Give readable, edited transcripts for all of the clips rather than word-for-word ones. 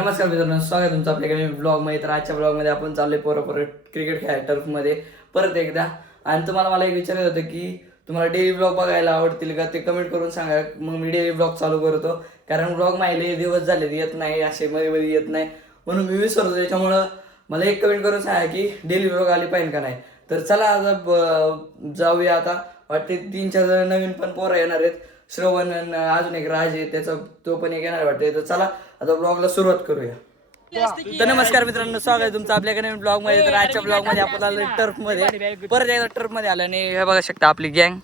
नमस्कार मित्रांनो, स्वागत आहे तुमचं आपल्याकडे ब्लॉगमध्ये. तर आजच्या ब्लॉगमध्ये आपण चाललोय परत क्रिकेट खेळायला टर्फमध्ये परत एकदा. आणि तुम्हाला मला एक विचारायचं होतं की तुम्हाला डेली ब्लॉग बघायला आवडतील का, ते कमेंट करून सांगा. मग मी डेली ब्लॉग चालू करतो, कारण ब्लॉग माहिले दिवस झाले येत नाही, असे मध्ये मध्ये येत नाही, म्हणून मी विसरतो. त्याच्यामुळं मला एक कमेंट करून सांगा की डेली ब्लॉग आली पाहिजे का नाही. तर चला आता जाऊया. आता वाटते 3-4 जण नवीन पण पोरं येणार आहेत. श्रवण आणि अजून एक राज आहे, त्याचा तो पण एक येणार वाटते. तर चला आता ब्लॉगला सुरुवात करूया. तर नमस्कार मित्रांनो, स्वागत आहे तुमचं आपल्याकडे नवीन ब्लॉग मध्ये. तर आजच्या ब्लॉग मध्ये आपण आलो टर्फ मध्ये, परत एकदा टर्फ मध्ये आलो. आणि हे बघा शकता आपली गँग.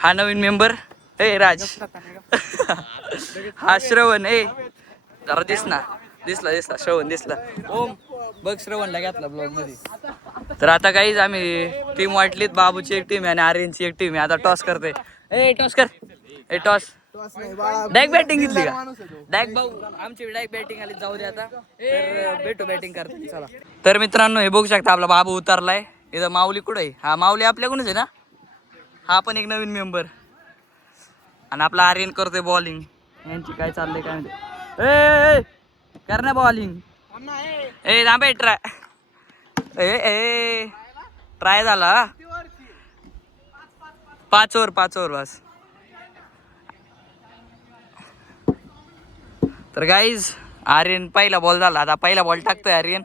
हा नवीन मेंबर ए राज, हा श्रवण. जरा दिसला श्रवण दिसला. ओम बघ, श्रवणला घेतला ब्लॉग मध्ये. तर आता काहीच आम्ही टीम वाटलीत. बाबूची एक टीम आहे आणि आर्यनची एक टीम आहे. आता टॉस करते. टॉस कर. टॉस डायरेक्ट बॅटिंग घेतली का? डायरेक्ट भाऊ आमची डायरेक्ट बॅटिंग आली. जाऊ दे आता. तर भेटू बॅटिंग करते. चला. तर मित्रांनो, हे बघू शकता आपला बाबू उतरलाय. इथं माऊली कुठे आहे? हा माऊली आपल्याकडूनच आहे ना. हा पण एक नवीन मेंबर. आणि आपला आर्यन करतोय बॉलिंग. यांची काय चाललंय काय माहिती. कर ना बॉलिंग. थांबे ट्राय. ट्राय झाला. 5 ओव्हर बस. तर गाईज आर्यन पहिला बॉल झाला. आता पहिला बॉल टाकतोय आर्यन.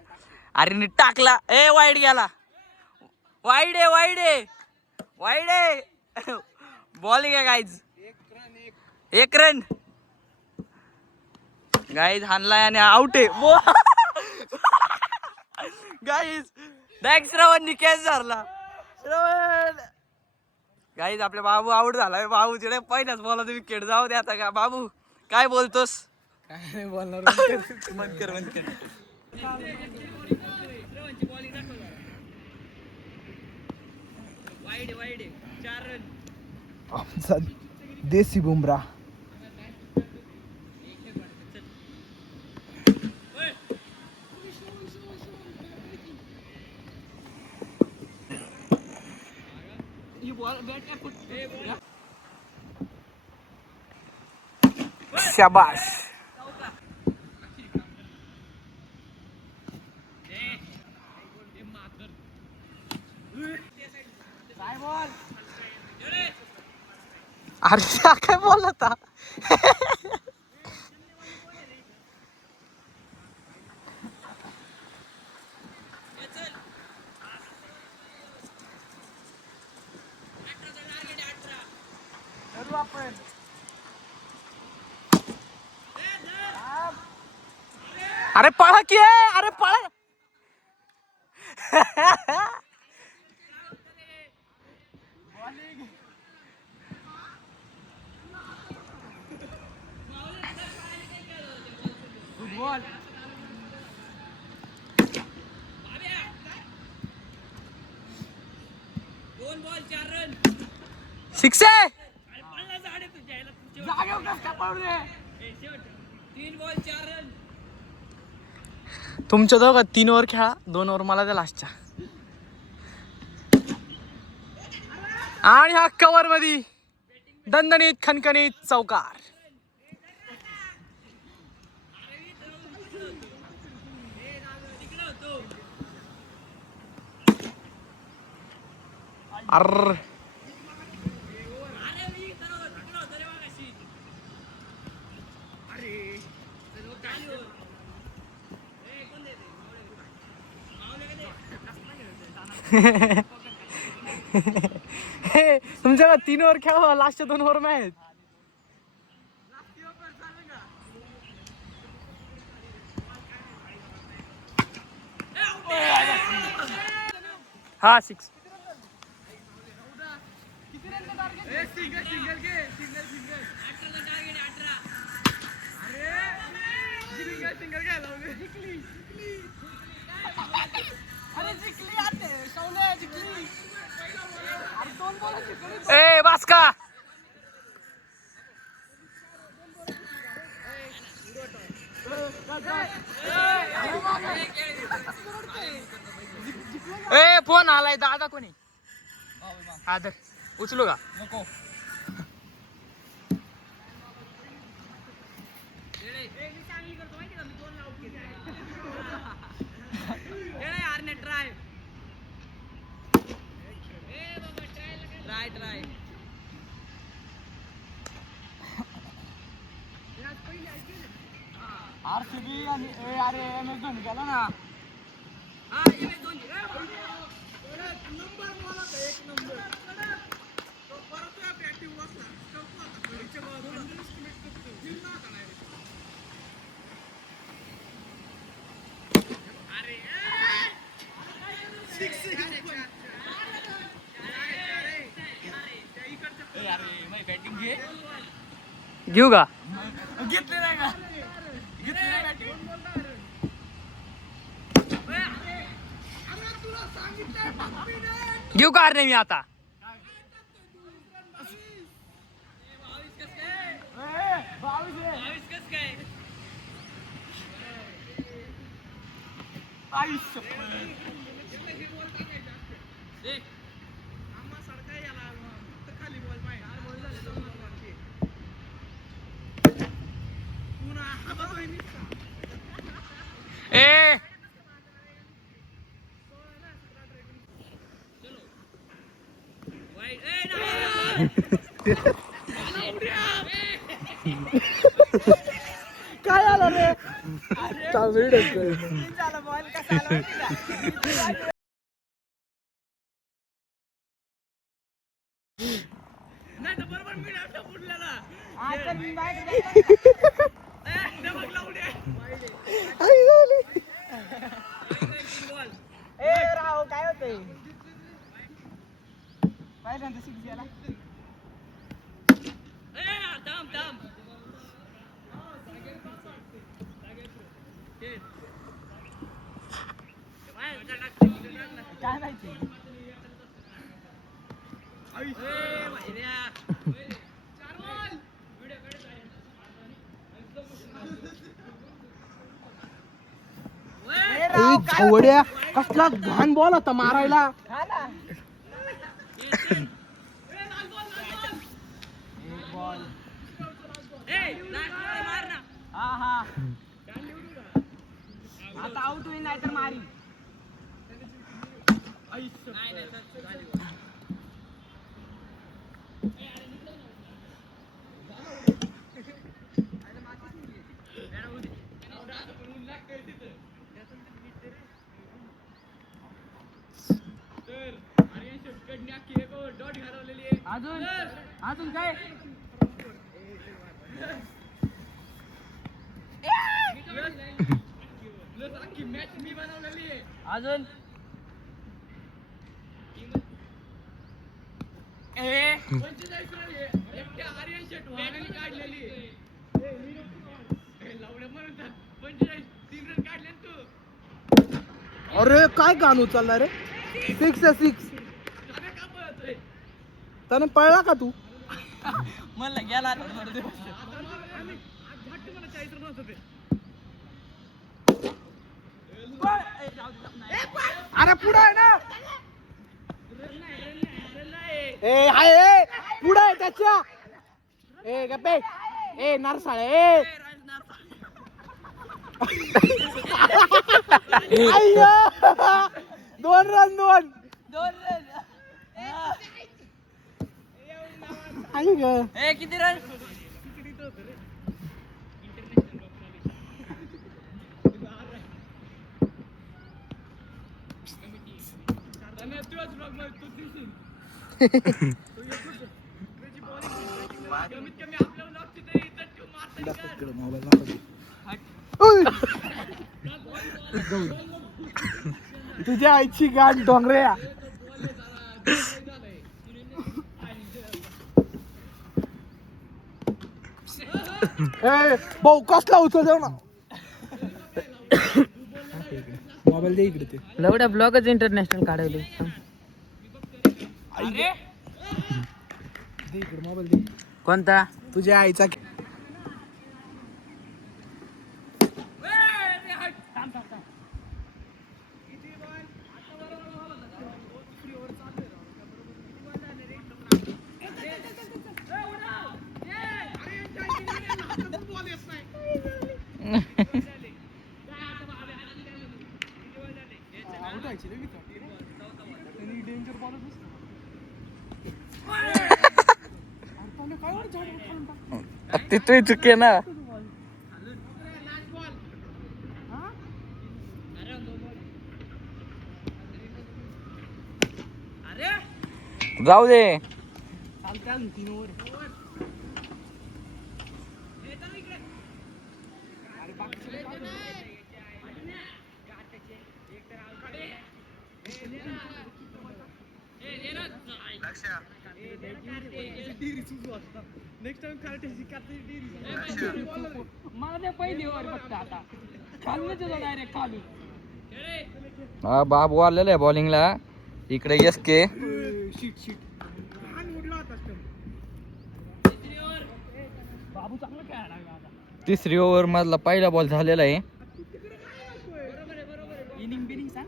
आर्यन टाकला. वाईड गेला. वाईड बॉलिंग आहे गाईज. 1 रन गाईज हाणलाय आणि आउट आहे. गाईज डायरेक्ट श्रवणनी कॅच धरला. श्रवण गाईज आपल्या बाबू आउट झालाय. बाबू तिकडे पहिल्याच बॉलला विकेट. जाऊ दे आता. का बाबू काय बोलतोस? काय बोलणार. बंद कर. Wide 4 run. आमचा देसी बुमरा. शाबाश. अरे काय बोलला था? अरे पळा की. अरे पळा. फुटबॉल. 2 ball 4 run. 6 आहे. 3 बॉल 4 रन. तुमच्या दोघं 3 ओव्हर खेळा. 2 ओव्हर मला द्या लास्टच्या. आणि हा कव्हर मध्ये दणदणीत खणखणीत चौकार. अर्र तुमच्या 3 ओव्हर खेळा. लास्टच्या 2 ओव्हर मॅच. हा 6. बास का. फोन आलाय. दादा कोणी? हा धर. उचलू का? नको. अरे एम एस धोनी गेला ना. घेऊ का? घेतले नाही का? घेऊ का नाही मी आता? ए काय आलं रे राव काय होतंय पहिल्यांदा सिक्स गेला काय माहिती छवड्या कसला घाण बॉल होता मारायला. हा ना हा हा आता आउट होईल नाही तर मारी. अजून अजून काय अजून अरे काय घाण उचलला रे. 6 आहे 6. त्याने पळला का तू. म्हणलं गेला अरे पुढे आहे ना. ए हाय ए पुढे आहे त्याच्या. ए गप्पे ए नरसाळे ए अय्या 2 रन 2 आई ग. ए किती रन तुझ्या आईची गाठ डोंगऱ्या. ए भाऊ कसला उचल देऊ ना. मोबाईल दे इकडे ते. लवड्या ब्लॉगच इंटरनॅशनल काढवले. दे इकडे मोबाईल दे. कोणता तुझ्या आईचा. ते तुझी चुकी आहे ना. जाऊ दे. मला ते पहिली ओव्हर फक्त आता खालूनच येतो डायरेक्ट खालून. हा बाबू आलेला आहे बॉलिंगला. इकडे एस के. बाबू चांगलं खेळायला लागला आता. तिसरी ओव्हर मधला पहिला बॉल झालेला आहे. इनिंग बिनिंग सांग.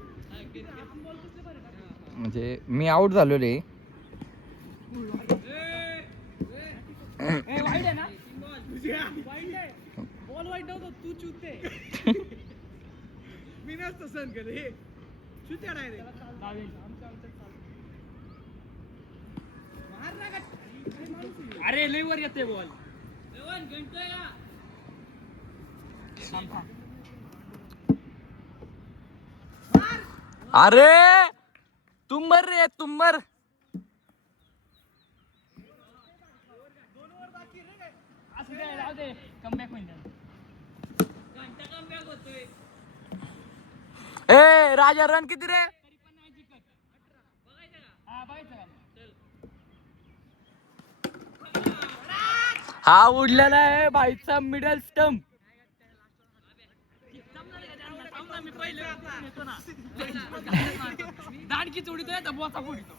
म्हणजे मी आउट झालेलो आहे. ए वाईट आहे ना. वाईट आहे. बॉल वाईट नव्हतं तू चुकते. मी नसतं सहन केलं हे. चुत्या डायरेक्ट. अरे लय वर येते बॉल. अरे तुंबर रे तुंबर. असं दे जाऊ दे. कमबॅक होईल. ए राजा रन किती रे? हा उडलेला आहे बाईचा मिडल स्टंप. दाडकी चोडीतो या बोचा फोडीतो.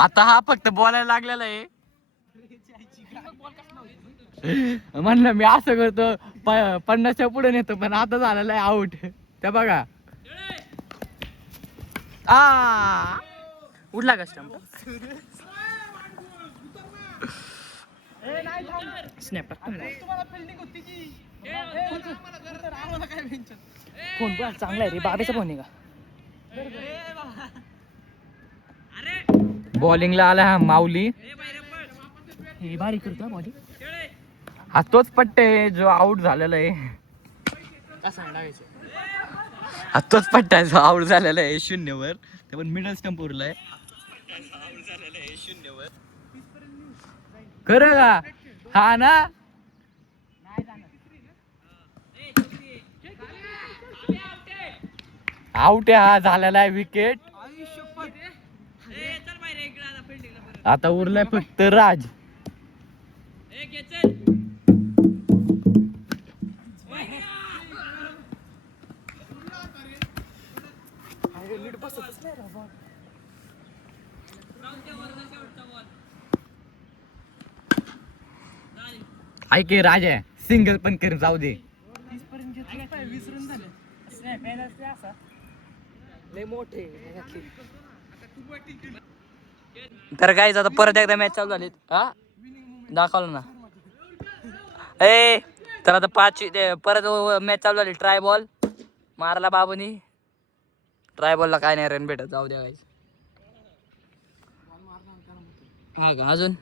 आता हा फक्त बोलायला लागलेला आहे. म्हणलं मी असं करतो 50च्या पुढे नेतो पण आता झालेला आहे आउट. त्या बघा आ उडला का स्टंप. स्नॅप फोन पण चांगला आहे रे. बाबेचा फोन आहे का. बॉलिंगला आला हा माऊली. हे बारीक करतो बॉडी. हा तोच पट्टे आहे जो आउट झालेला आहे. हा तोच पट्टा आहे जो आउट झालेला आहे 0 ते पण मिडल स्टंप उरलाय. खरं का. हा ना. आउट आहे हा झालेला आहे विकेट. आता उरलाय फक्त राज. ऐक राज आहे सिंगल पण कर जाऊ दे. 20 रन झाले. लय मोठे. तर गाईज आता परत एकदा मॅच चालू झाली. हा दाखवलं ना. ए तर आता परत मॅच चालू झाली. ट्राय बॉल मारला बाबूनी. ट्राय बॉलला काय नाही रन भेटत. जाऊ द्या गाईज. हा का अजून.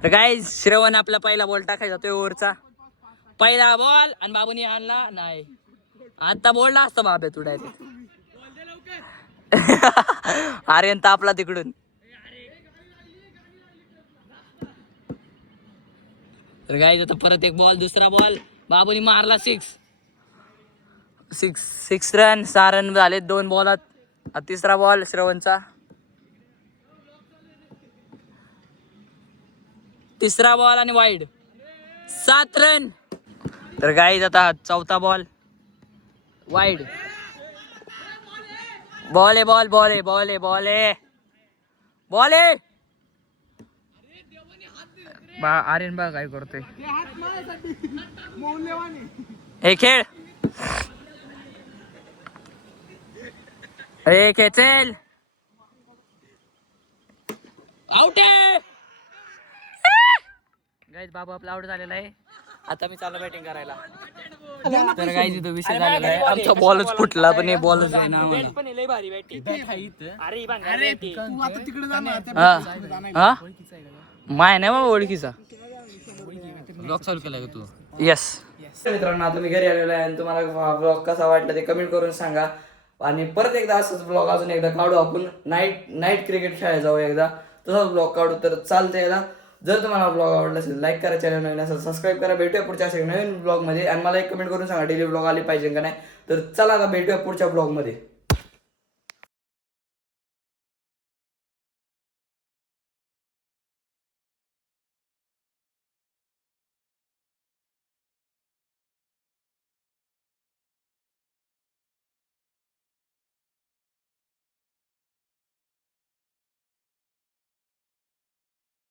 तर गाईज श्रवण आपला पहिला बॉल टाकायचा तो ओव्हरचा पहिला बॉल आणि बाबूनी आणला नाही. आता बोलला असता बाबे तू डायरेक्ट. आर्यन तापला तिकडून. तर गाईज आता परत एक बॉल दुसरा बॉल बाबूनी मारला 6 रन 6 रन झाले 2 बॉलात. तिसरा बॉल श्रवणचा. तिसरा बॉल आणि वाईड 7 रन. तर गाईज आता चौथा बॉल वाईड. बॉल आहे बॉल बॉल आहे बॉल आहे बॉल आहे बॉल आहे. आर्यन बघा काय करतोय. हे खेळ हे खेचेल. आउट आहे. गाईज बाबू आपला आउट झालेला आहे. आता मी चाललो बॅटिंग करायला. तर गाईज इथं विषय झालेला आहे. आमचा बॉलच फुटला पण हे बॉलच आहे ना आम्हाला. पण लय भारी बॅटिंग. अरे हा माय नाही बाबा ओळखीचा. ब्लॉग चालू केलाय का तू. येस मित्रांनो आता मी घरी आलेलो आहे आणि तुम्हाला ब्लॉग कसा वाटला ते कमेंट करून सांगा. आणि परत एकदा असंच ब्लॉग अजून एकदा काढू आपण, नाईट क्रिकेट खेळायला जाऊ एकदा, तसाच ब्लॉग काढू. तर चालतंय एकदा. जर तुम्हाला ब्लॉग आवडला असेल लाईक करा, चॅनल नवीन असेल सबस्क्राईब करा. भेटूया पुढच्या अशा नवीन ब्लॉगमध्ये. आणि मला एक कमेंट करून सांगा डेली ब्लॉग आले पाहिजे का नाही. तर चला आता भेटूया पुढच्या ब्लॉगमध्ये.